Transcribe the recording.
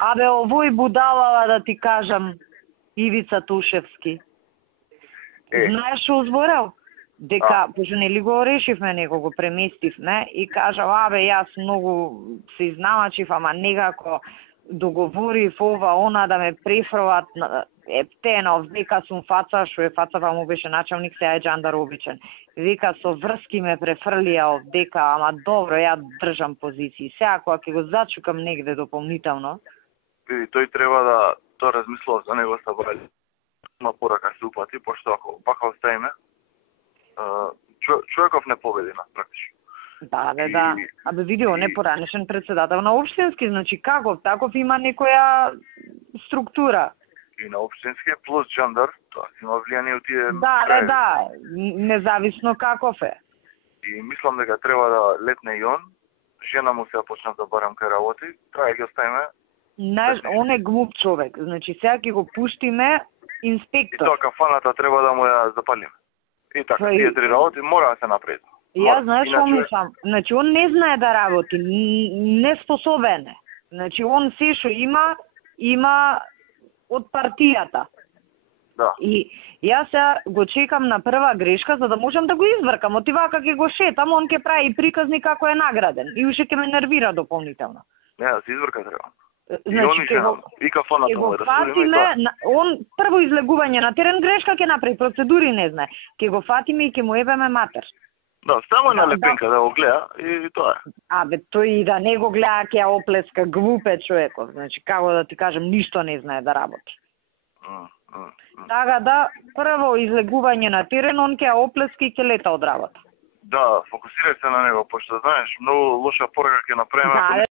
Абе, овој будалава да ти кажам, Ивица Тушевски. Знаеш што зборел? Дека, пошто нели го решивме, него го преместивме и кажа, абе, јас многу се изналачив, ама некако договорив ова, она да ме префрлат Ептенов, века сум фаца, што е фаца, па му беше началник, сега е джандар обичен. Века со врски ме префрлија овдека, ама добро, ја држам позиции. Сега кога ќе го зачукам негде дополнително. И тој треба да тоа размислува за него са брали. Ма порака се упати, пошто ако пака оставиме, човеков не победи на практично. Да, бе, да. Абе, види, он е поранешен председател на општински, значи каков, таков има некоја структура. И на општински плюс джандар, тоа има влијание од тие... Да, крај. Да, независно каков е. И мислам дека треба да летне и он, жена му се почнат да барам кај работи, треба да ги оставиме. Знаеш, он е глуп човек, значи сега ќе го пуштиме инспектор. И тоа кафаната треба да му ја запалиме. И така, тие три работи мора да се направат. Ја знаеш што мислам, значи он не знае да работи, неспособен е. Значи он се што има од партијата. Да. И јас сега го чекам на прва грешка за да можам да го извркам. Оти вака ќе го шетам, он ќе прави приказни како е награден и уште ќе ме нервира дополнително. Не, да се изврка треба. Значи и кафаната му да фатиме, он прво излегување на терен грешка ќе направи, процедури не знае. Ќе го фатиме и ќе му ебеме матер. Да, само една лепенка да го гледа и тоа е. Абе, тој и да не го гледа ќе ја оплеска, глупе човеков. Значи, како да ти кажам, ништо не знае да работи. Така да, прво излегување на терен, он ќе ја оплеска и ќе лета од работа. Да, фокусирај се на него, пошто знаеш, многу лоша порака ќе направиме.